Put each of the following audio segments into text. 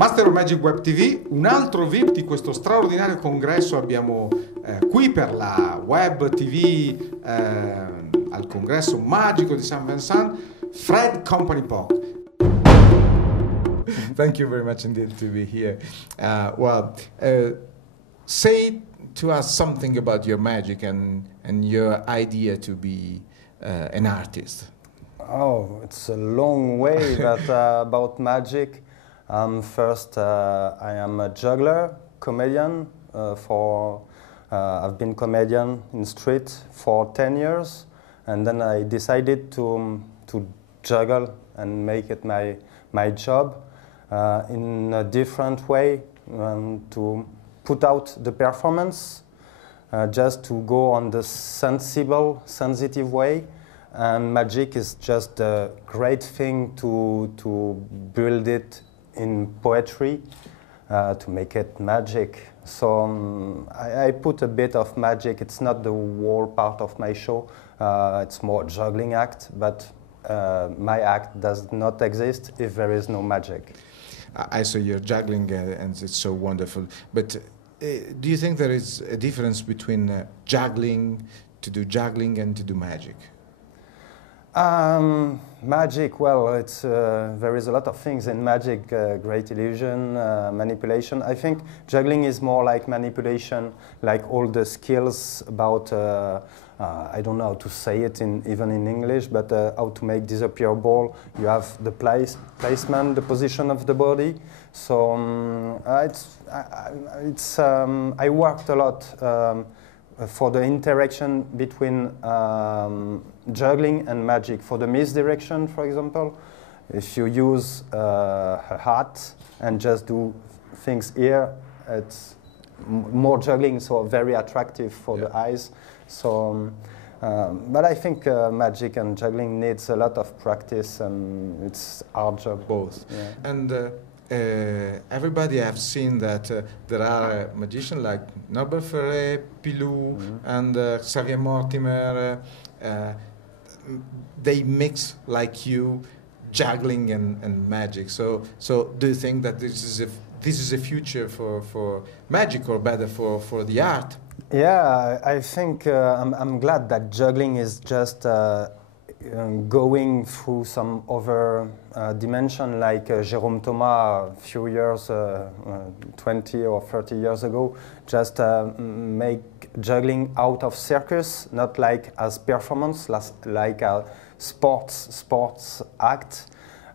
Master of Magic Web TV, un altro VIP di questo straordinario congresso abbiamo qui per la Web TV al congresso magico di San Vincent, Fred Company Poc. Thank you very much indeed to be here. Say to us something about your magic and your idea to be an artist. Oh, it's a long way, but about magic. First, I am a juggler, comedian. I've been comedian in street for 10 years, and then I decided to juggle and make it my job in a different way, to put out the performance, just to go on the sensitive way. And magic is just a great thing to build it in poetry, to make it magic. So I put a bit of magic. It's not the whole part of my show. It's more juggling act, but my act does not exist if there is no magic. I saw your juggling and it's so wonderful. But do you think there is a difference between juggling, to do juggling and to do magic? Magic, well, there is a lot of things in magic, great illusion, manipulation. I think juggling is more like manipulation, like all the skills about, I don't know how to say it even in English, but how to make disappear ball. You have the placement, the position of the body. So I worked a lot for the interaction between juggling and magic. For the misdirection, for example, if you use a hat and just do things here, it's more juggling, so very attractive for the eyes. So, but I think magic and juggling needs a lot of practice, and it's our job. Both. Yeah. And everybody have seen that there are magicians like Norbert Ferré, Pilou, and Xavier Mortimer. They mix like you, juggling and magic. So do you think that this is a future for magic, or better for the art? Yeah, I think I'm glad that juggling is just going through some other dimension, like Jérôme Thomas a few years, 20 or 30 years ago, just make juggling out of circus, not like as performance, like a sports act,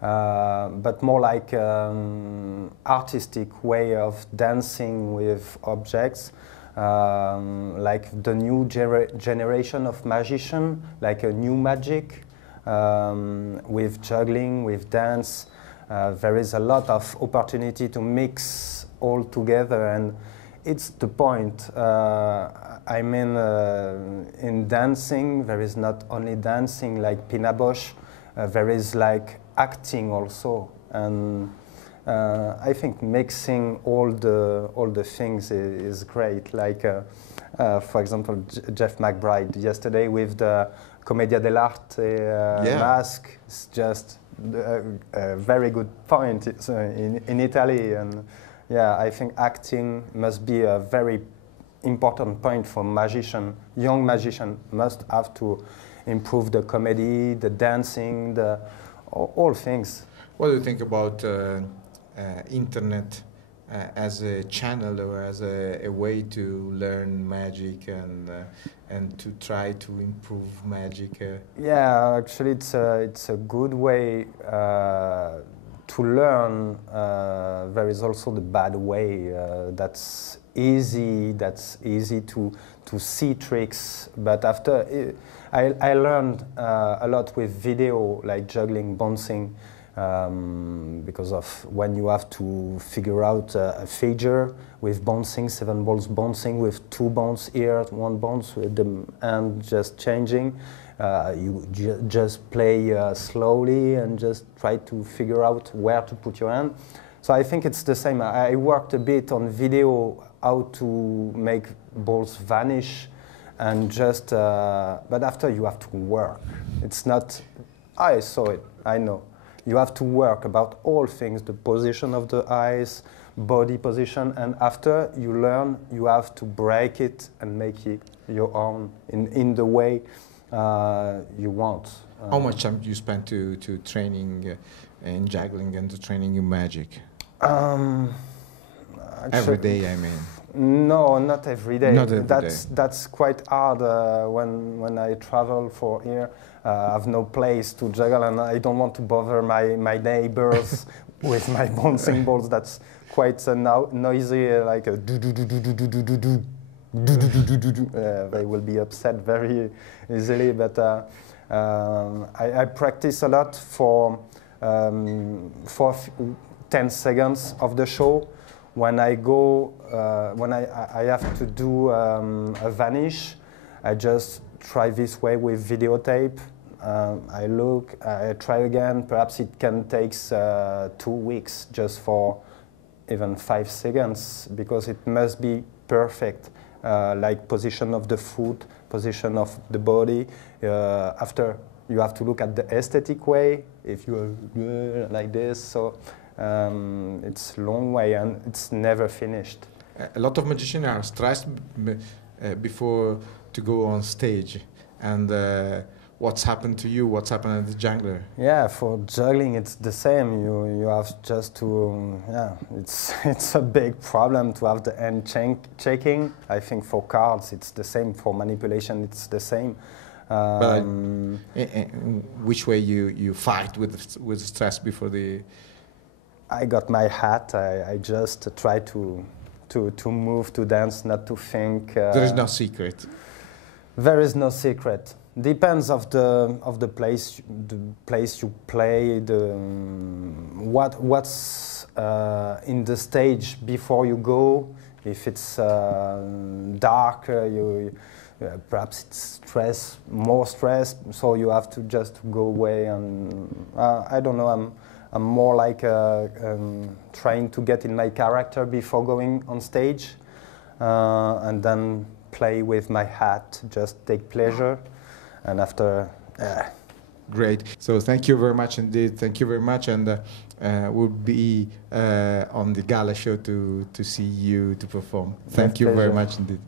but more like artistic way of dancing with objects. Like the new generation of magician, like a new magic, with juggling, with dance. There is a lot of opportunity to mix all together, and it's the point. I mean, in dancing, there is not only dancing like Pina Bausch, there is like acting also, and I think mixing all the things is great. Like, for example, Jeff McBride yesterday with the Commedia dell'arte mask. It's just a very good point. It's in Italy, and yeah, I think acting must be a very important point for magician. Young magician must have to improve the comedy, the dancing, all things. What do you think about internet as a channel, or as a way to learn magic and to try to improve magic? Yeah, actually, it's a good way to learn. There is also the bad way. That's easy to see tricks, but after I learned a lot with video, like juggling, bouncing. Because of when you have to figure out a figure with bouncing, 7 balls bouncing with 2 bounce here, 1 bounce with the hand just changing. You just play slowly and just try to figure out where to put your hand. So I think it's the same. I worked a bit on video how to make balls vanish, and just, but after you have to work. It's not, I saw it, I know. you have to work about all things, the position of the eyes, body position, and after you learn, you have to break it and make it your own in the way you want. How much time do you spend to training in juggling and to training in magic? Every day, I mean. No, not every day. Not every day. That's quite hard when I travel for here. I have no place to juggle, and I don't want to bother my neighbors with my bouncing balls. That's quite noisy, like a do do do do do do do do do. They will be upset very easily, but I practice a lot for 10 seconds of the show. When I go, when I have to do a vanish, I just try this way with videotape. I look, I try again. Perhaps it can take 2 weeks just for even 5 seconds, because it must be perfect, like position of the foot, position of the body. After, you have to look at the aesthetic way, if you are like this. So it's a long way, and it's never finished. A lot of magicians are stressed before to go on stage. And what's happened to you? What's happened at the Juggler? Yeah, for juggling it's the same. You have just to, it's a big problem to have the hand checking. I think for cards it's the same. For manipulation it's the same. But in which way you fight with stress before the? I got my hat. I just try to move, to dance, not to think. There is no secret. There is no secret. Depends of the place you play, what's in the stage before you go. If it's dark, perhaps it's more stress, so you have to just go away. And I don't know. I'm more like trying to get in my character before going on stage, and then play with my hat, just take pleasure, and after. Great. So thank you very much indeed. Thank you very much, and we'll be on the gala show to see you to perform. Thank you very much indeed.